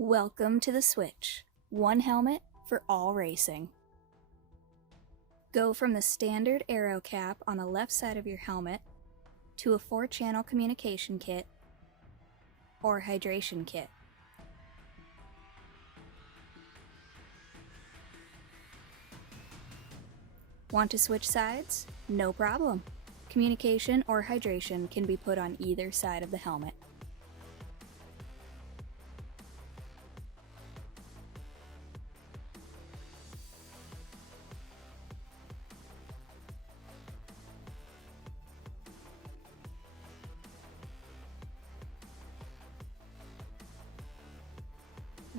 Welcome to the Switch. One helmet for all racing. Go from the standard aero cap on the left side of your helmet to a 4-channel communication kit or hydration kit. Want to switch sides? No problem. Communication or hydration can be put on either side of the helmet.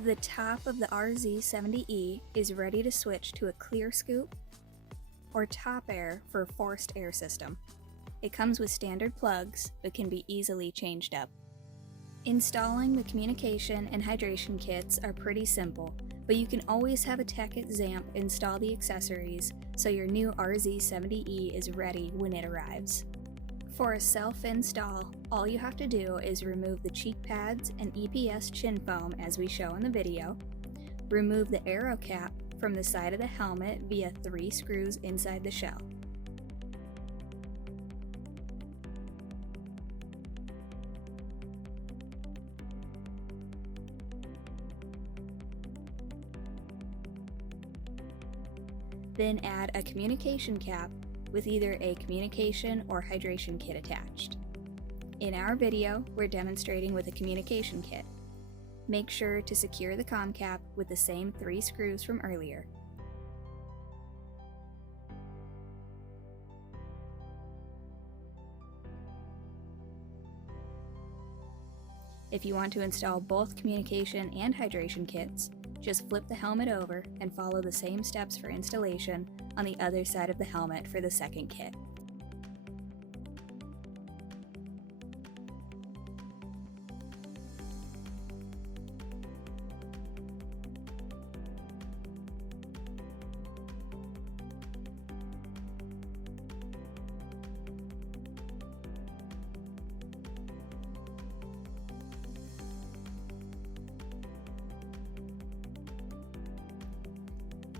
The top of the RZ-70E is ready to switch to a clear scoop or top air for a forced air system. It comes with standard plugs but can be easily changed up. Installing the communication and hydration kits are pretty simple, but you can always have a tech at Zamp install the accessories so your new RZ-70E is ready when it arrives. For a self-install, all you have to do is remove the cheek pads and EPS chin foam as we show in the video, remove the aero cap from the side of the helmet via 3 screws inside the shell. Then add a communication cap with either a communication or hydration kit attached. In our video, we're demonstrating with a communication kit. Make sure to secure the comm cap with the same 3 screws from earlier. If you want to install both communication and hydration kits, just flip the helmet over and follow the same steps for installation on the other side of the helmet for the second kit.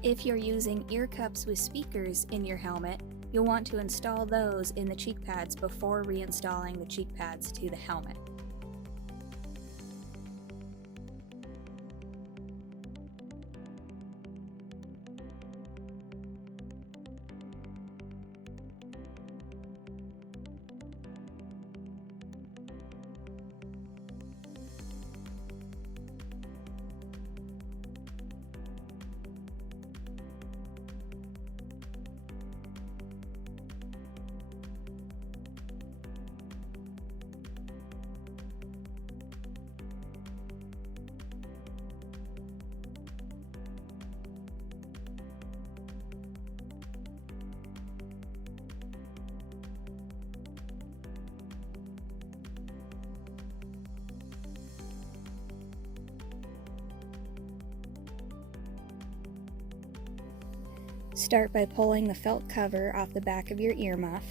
If you're using ear cups with speakers in your helmet, you'll want to install those in the cheek pads before reinstalling the cheek pads to the helmet. Start by pulling the felt cover off the back of your earmuff,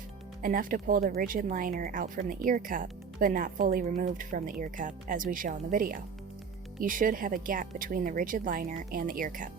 enough to pull the rigid liner out from the ear cup, but not fully removed from the ear cup as we show in the video. You should have a gap between the rigid liner and the ear cup.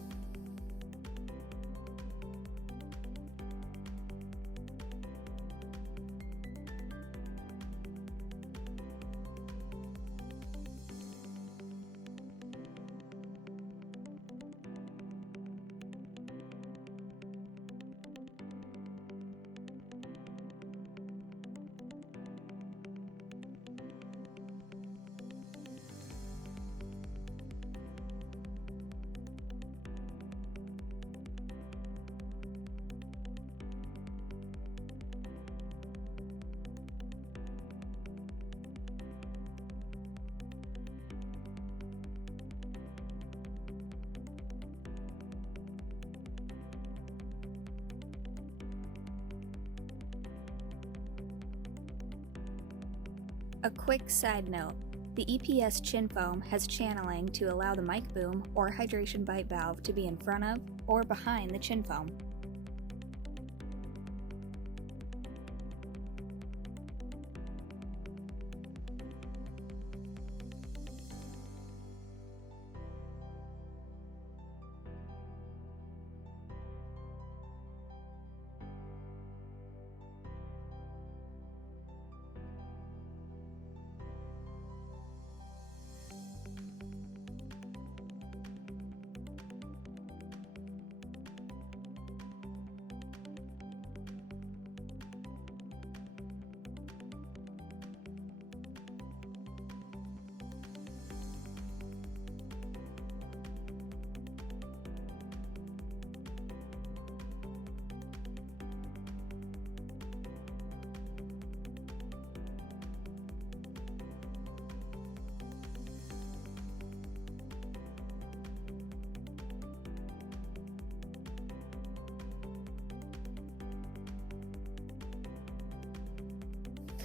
A quick side note, the EPS chin foam has channeling to allow the mic boom or hydration bite valve to be in front of or behind the chin foam.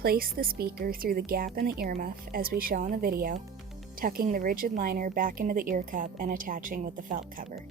Place the speaker through the gap in the earmuff as we show in the video, tucking the rigid liner back into the ear cup and attaching with the felt cover.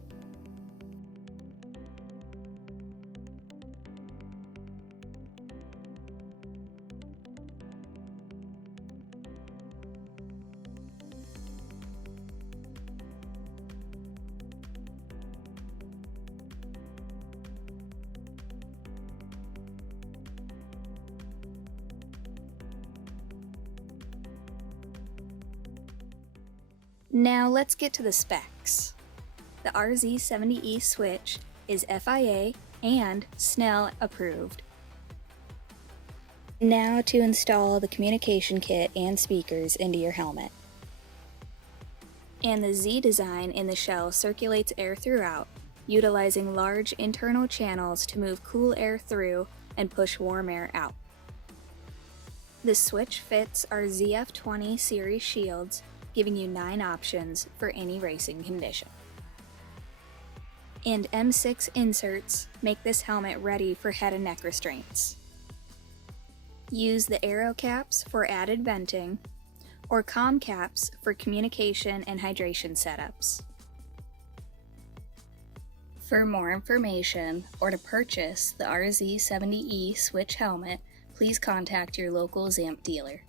Now let's get to the specs. The RZ-70E Switch is FIA and SNEL approved. Now to install the communication kit and speakers into your helmet. And the Z design in the shell circulates air throughout, utilizing large internal channels to move cool air through and push warm air out. The switch fits our ZF20 series shields, giving you 9 options for any racing condition. And M6 inserts make this helmet ready for head and neck restraints. Use the aero caps for added venting, or comm caps for communication and hydration setups. For more information or to purchase the RZ-70E Switch helmet, please contact your local Zamp dealer.